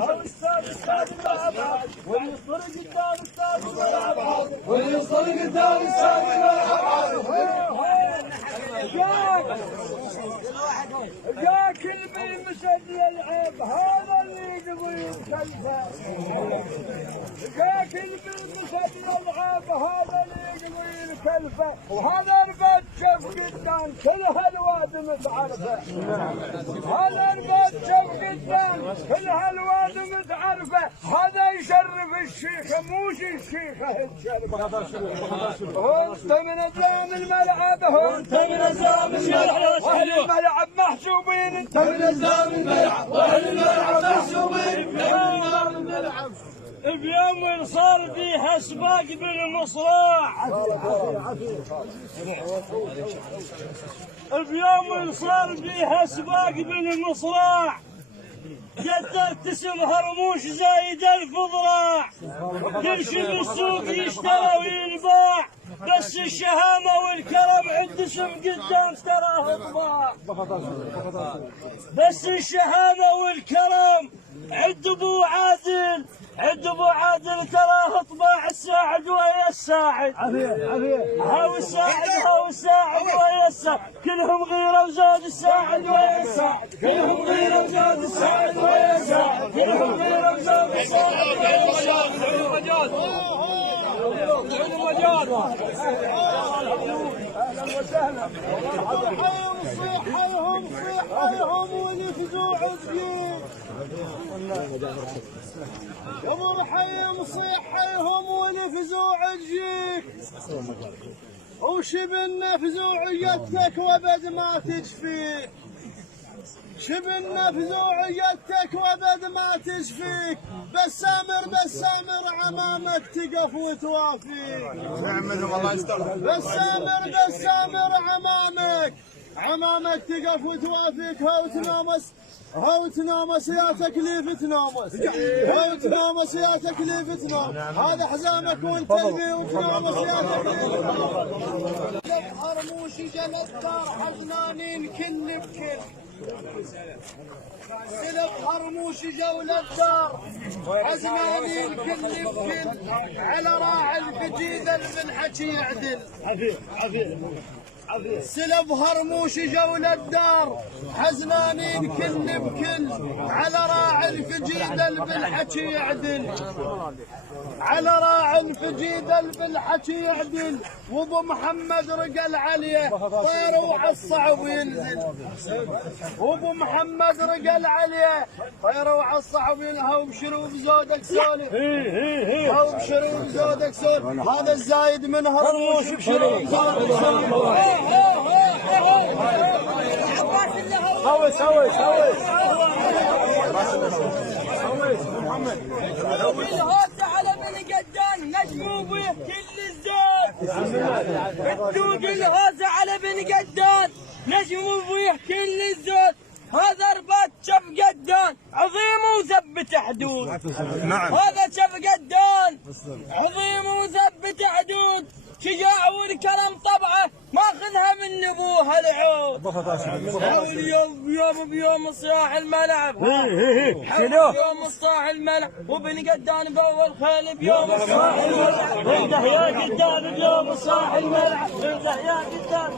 استاد الملعب ويصدر قدام استاد الملعب ويصدر قدام استاد الملعب. جاك اللي مسد يلعب هذا اللي يبغي خلفه. جاك اللي مسد يلعب هذا اللي يبغي خلفه. هذا الباب شوف قدام كل هالوادي متعرفه. هذا الباب شوف قدام كل هالوادي متعرفه. هذا يشرف الشيخ مو الشيخه الشرفه. انت من ازام الملعب انت من ازام الملعب واهل الملعب محسوبين. انت من ازام الملعب واهل الملعب محسوبين. بيوم صار فيها سباق بالمصراع. بيوم صار فيها سباق بالمصراع. جدت اسم هرموش زايد الفضراع. كل شي بالسوق يشترى وينباع. بس الشهامة والكرم عند اسم قدام تراه طباع. بس الشهامة والكرم عند ابو عادل. عند ابو عادل تراه طباع. الساعد ويا الساعد هاو الساعد هاو الساعد ويا الساعد. كلهم غيره وزاد الساعد ويا الساعد. كلهم غيره وزاد الساعد ويا الساعد. كلهم غيره وزاد الساعد ويا الساعد. اهلا وسهلا. صيحهم صيحهم ونفزوا عزقين. ومرحيم صيحهم ونفزوا عزقين. وشبن نفزوعيتك وبد ما تشفيك. شبن نفزوعيتك وبد ما تشفيك. بسامر عمامك تقف وتوافيك. بسامر عمامك تقف وتوافيك. هو تنامس يا تكليف تنامس. هو تنامس يا تكليف تنامس. هذا حزامك وانت البي وتنامس يا تكليف تنامس. هرموش جل الدار حزنانين كل بكل. سلب هرموش جول الدار حزنانين كل بكل. على راعي الفجيد بالحكي يعدل. سلب هرموش جول الدار حزنانين كل بكل. على راعي الفجيد بالحكي يعدل. على راعي الفجيد بالحكي يعدل. وابو محمد رقى العليه طيروا على الصعب ينزل. وابو محمد رقى العليه طيروا على الصعب ينزل. هاو بشروا بزودك سولف. هاو بشروا بزودك سولف. هذا الزايد من هرموش بشروا بزودك سولف. الهوسة على بن قدان نجموا بيه كل الزاد. الدوق الهوسة على بن قدان نجموا بيه كل الزاد. هذا رباط شف قدان عظيم وثبت حدود. هذا شف قدان عظيم وثبت حدود. شجاع والكرم طبعه ماخذها من ابوها العود. اليوم بيوم صياح الملعب. بيوم صاح الملعب وبن قدان باول خيل بيوم صاح الملعب. انده يا قدان بيوم صاح الملعب. انده يا قدان.